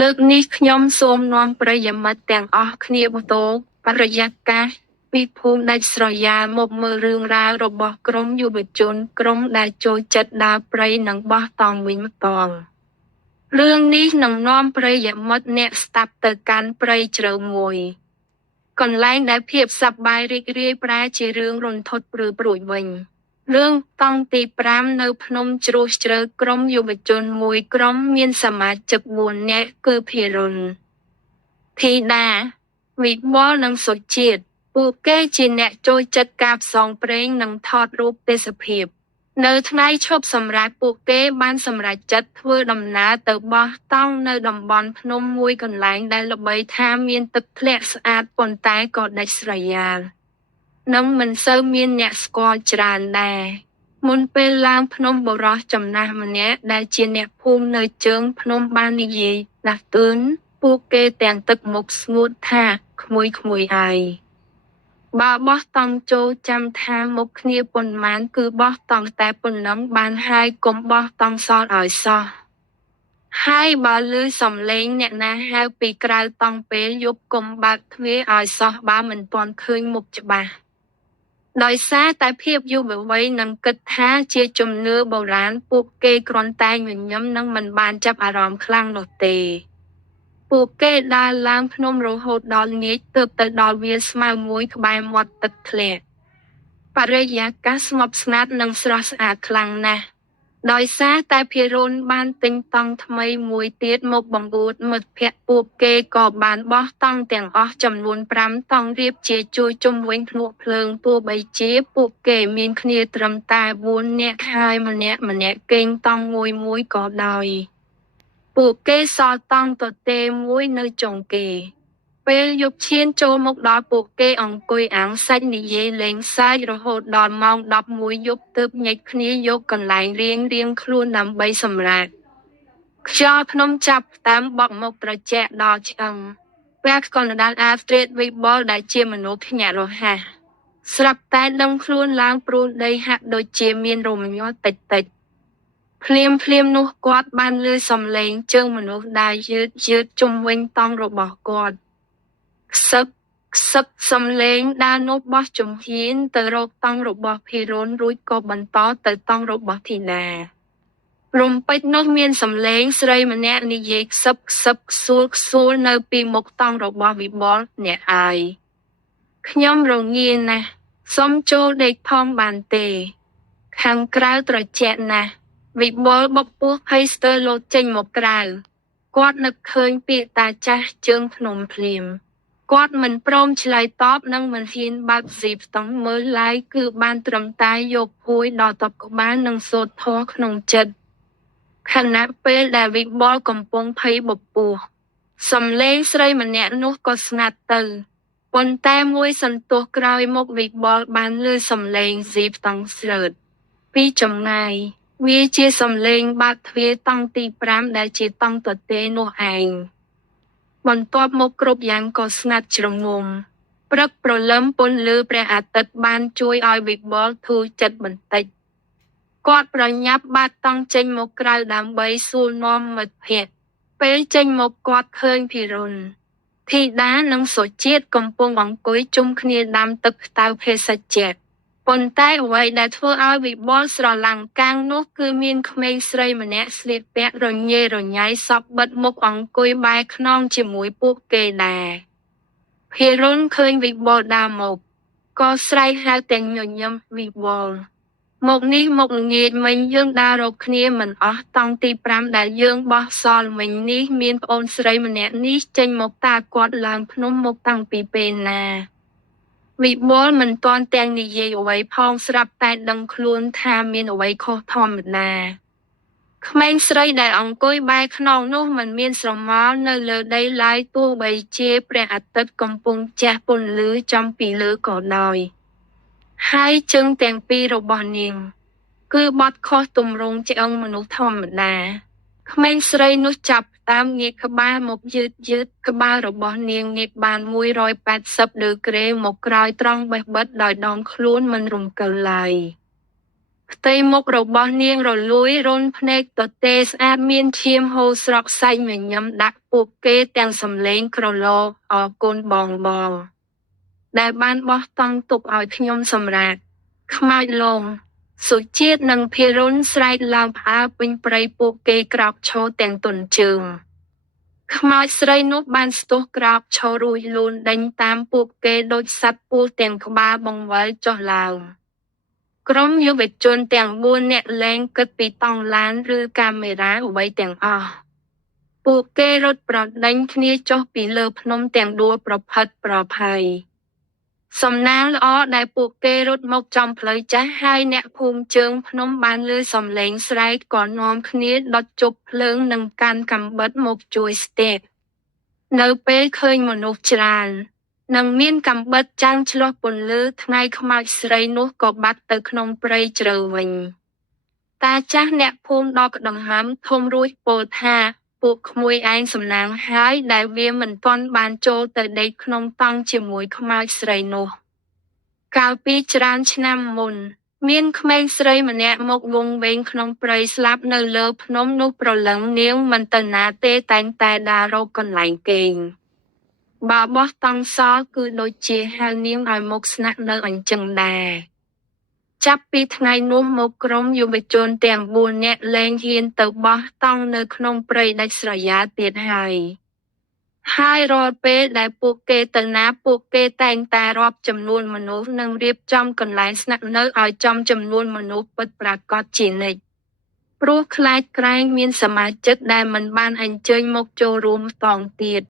លើកនេះខ្ញុំសូមនាំប្រិយមិត្តទាំងអស់គ្នាបន្តបរិយាកាសពីភូមិដាច់ស្រយាលមកមើលរឿងរ៉ាវរបស់ក្រុមយុវជនក្រុមដែលចូលចិត្តដើរព្រៃនិងបោះតង់វិញម្តងរឿងនេះនឹងនាំប្រិយមិត្តអ្នកស្ដាប់ទៅកាន់ព្រៃជ្រៅមួយកន្លែងដែលភាពសប្បាយរីករាយប្រែជារឿងរន្ធត់ព្រឺព្រួយវិញរឿងតង់ទី5នៅភ្នំជ្រោះជ្រៅក្រុមយុវជនមួយក្រុមមានសមាជិក4នាក់គឺភិរុនធីតាវិបុលនិងសុជាតិពួកគេជាអ្នកចូលចិត្តការផ្សងព្រេងនិងថតរូបទេសភាពនៅថ្ងៃឈប់សម្រាកពួកគេបានសម្រេចចិត្តធ្វើដំណើរទៅបោះតង់នៅតំបន់ភ្នំមួយកន្លែងដែលល្បីថាមានទឹកធ្លាក់ស្អាតប៉ុន្តែក៏ដាច់ស្រយាលនិងមិនសូវមានអ្នកស្គាល់ច្រើនដែរមុនពេលឡើងភ្នំបុរសចំណាស់ម្នាក់ដែលជាអ្នកភូមិនៅជើងភ្នំបាននិយាយដាស់តឿនពួកគេទាំងទឹកមុខស្ងួតថាក្មួយហើយបើបោះតង់ចូលចាំថាមុខគ្នាប៉ុន្មានគឺបោះតង់តែប៉ុណ្ណឹងបានហើយកុំបោះតង់សល់ឲ្យសោះហើយបើឮសំឡេងអ្នកណាហៅពីក្រៅតង់ពេលយប់កុំបើកទ្វារឲ្យសោះបើមិនទាន់ឃើញមុខច្បាស់ដោយសារតែភាពយុវវ័យនឹងគិតថាជាជំនឿបុរាណពួកគេគ្រាន់តែញញឹមនិងមិនបានចាប់អារម្មណ៍ខ្លាំងនោះទេពួកគេដើរឡើងភ្នំរហូតដល់ល្ងាចទើបទៅដល់វាលស្មៅមួយក្បែរមាត់ទឹកធ្លាក់បរិយាកាសស្ងប់ស្ងាត់និងស្រស់ស្អាតខ្លាំងណាស់ដោយសារតែភិរុនបានទិញតង់ថ្មីមួយទៀតមកបង្អួតមិត្តភក្តិពួកគេក៏បានបោះតង់ទាំងអស់ចំនួន5តង់រៀបជាជួរជុំវិញភ្នក់ភ្លើងទោះបីជាពួកគេមានគ្នាត្រឹមតែ4នាក់ហើយម្នាក់កេងតង់មួយក៏ដោយពួកគេសល់តង់ទទេមួយនៅចុងគេពេលយប់ឈានចូលមកដល់ពួកគេអង្គុយអាំងសាច់និយាយលេងសើចរហូតដល់ម៉ោង11យប់ទើបញែកគ្នាយកកន្លែងរៀងខ្លួនដើម្បីសម្រាកខ្យល់ភ្នំចាប់តាមបក់មកត្រជាក់ដល់ឆ្អឹងពេលកណ្ដាលអាហ្វ្រេតវិបុលដែលជាមនុស្សភ្ញាក់រហ័សស្រាប់តែដឹងខ្លួនឡើងព្រួលដីហាក់ដូចជាមានរំញ័រតិចភ្លាមនោះគាត់បានឮសំឡេងជើងមនុស្សដើរយឺតជុំវិញតង់របស់គាត់ខ្សឹកសំឡេងដើរនោះបោះជំហានទៅរកតង់របស់ភិរុនរួចក៏បន្តទៅតង់របស់ធីតារំពេចនោះមានសំឡេងស្រីម្នាក់និយាយខ្សឹបខ្សួលនៅពីមុខតង់របស់វិបុលអ្នកអើយខ្ញុំរងាណាស់សុំចូលដេកផងបានទេខាងក្រៅត្រជាក់ណាស់វិបុលបុកពោះភ័យស្ទើរលោតចេញមកក្រៅគាត់នឹកឃើញពាក្យតាចាស់ជើងភ្នំភ្លាមគាត់មិនព្រមឆ្លើយតបនិងមិនហ៊ានបើកស៊ីផ្ទង់មើលឡើយគឺបានត្រឹមតែយកភួយដល់តបក្បាលនិងសូត្រធម៌ក្នុងចិត្តខណៈពេលដែលវិបុលកំពុងភ័យបពោះសំឡេងស្រីម្នាក់នោះក៏ស្ងាត់ទៅប៉ុន្តែមួយសន្ទុះក្រោយមកវិបុលបានឮសំឡេងស៊ីផ្ទង់ស្រើតពីចម្ងាយវាជាសំឡេងបើកទ្វារតង់ទី5ដែលជាតង់ទទេនោះឯងបន្ទាប់មកគ្រប់យ៉ាងក៏ស្ងាត់ជ្រងំព្រឹកព្រលឹមពន្លឺព្រះអាទិត្យបានជួយឲ្យវិបុលធូរចិត្តបន្តិចគាត់ប្រញាប់បាតតង់ចេញមកក្រៅដើម្បីសួរនាំមិត្តភក្តិពេលចេញមកគាត់ឃើញភិរុនធីតានិងសុជាតិកំពុងអង្គុយជុំគ្នាដាំទឹកក្តៅភេសជ្ជៈប៉ុន្តែអ្វីដែលធ្វើឲ្យវិបុលស្រឡាំងកាំងនោះគឺមានក្មេងស្រីម្នាក់ស្លៀកពាក់រញ៉េរញ៉ៃសពបិទមុខអង្គុយបែរខ្នងជាមួយពួកគេដែរភិរុនឃើញវិបុលដើរមកក៏ស្រែកហៅទាំងញញឹមវិបុលមកនេះមកល្ងាចមិញយើងដើររកគ្នាមិនអស់តង់ទី5ដែលយើងបោះសល់មិញនេះមានប្អូនស្រីម្នាក់នេះចេញមកតាគាត់ឡើងភ្នំមកតាំងពីពេលណាវិបុលមិនទាន់ទាំងនិយាយអ្វីផងស្រាប់តែដឹងខ្លួនថាមានអ្វីខុសធម្មតាក្មេងស្រីដែលអង្គុយបែរខ្នងនោះមិនមានស្រមោលនៅលើដីឡើយទោះបីជាព្រះអាទិត្យកំពុងជះពន្លឺចំពីលើក៏ដោយហើយជើងទាំងពីររបស់នាងគឺបត់ខុសទម្រង់ឆ្អឹងមនុស្សធម្មតាក្មេងស្រីនោះចាប់តាមងាកក្បាលមកយឺតក្បាលរបស់នាងងាកបាន180ដឺក្រេមកក្រោយត្រង់បេះបិទដោយដងខ្លួនមិនរំកិលឡើយ ផ្ទៃមុខរបស់នាងរលួយរនភ្នែកទទេស្អាតមានឈាមហូរស្រក់សែងញញឹមដាក់ពួកគេទាំងសំឡេងក្រឡអរគុណបងដែលបានបោះតង់ទុកឲ្យខ្ញុំសម្រាកខ្មោចលងសុជាតិនិងភិរុនស្រែកឡើងផ្អើលពេញព្រៃពួកគេក្រោកឈរទាំងទន់ជើងខ្មោចស្រីនោះបានស្ទុះក្រោកឈររួចលូនដេញតាមពួកគេដូចសត្វពស់ទាំងក្បាលបង្វិលចុះឡើងក្រុមយុវជនទាំង4នាក់លែងគិតពីតង់ឡានឬកាមេរ៉ាអ្វីទាំងអស់ពួកគេរត់ប្រដេញគ្នាចុះពីលើភ្នំទាំងដួលប្រផិតប្រភ័យសំណាងល្អដែលពួកគេរត់មកចំផ្លូវចាស់ហើយអ្នកភូមិជើងភ្នំបានឮសំឡេងស្រែកក៏នាំគ្នាដុតជប់ភ្លើងនិងកាន់កាំបិតមកជួយស្ទះនៅពេលឃើញមនុស្សច្រើននិងមានកាំបិតចាំងឆ្លោះពន្លឺថ្ងៃខ្មោចស្រីនោះក៏បាត់ទៅក្នុងព្រៃជ្រៅវិញតាចាស់អ្នកភូមិដកដង្ហើមធំរួចពោលថាពួកក្មួយឯងសំណាងហើយដែលវាមិនទាន់បានចូលទៅដេកក្នុងតង់ជាមួយខ្មោចស្រីនោះកាលពីច្រើនឆ្នាំមុនមានក្មេងស្រីម្នាក់មកវង្វេងក្នុងព្រៃស្លាប់នៅលើភ្នំនោះប្រលឹងនាងមិនទៅណាទេតែងតែដើររកកន្លែងគេងបើបោះតង់សល់គឺដូចជាហៅនាងឲ្យមកស្នាក់នៅអញ្ចឹងដែរចាប់ពីថ្ងៃនោះមកក្រុមយុវជនទាំង4នាក់លែងហ៊ានទៅបោះតង់នៅក្នុងព្រៃដាច់ស្រយាលទៀតហើយរាល់ពេលដែលពួកគេទៅណាពួកគេតែងតែរាប់ចំនួនមនុស្សនិងរៀបចំកន្លែងស្នាក់នៅឲ្យចំចំនួនមនុស្សពិតប្រាកដជានិច្ចព្រោះខ្លាចក្រែងមានសមាជិកដែលមិនបានអញ្ជើញមកចូលរួមតង់ទៀត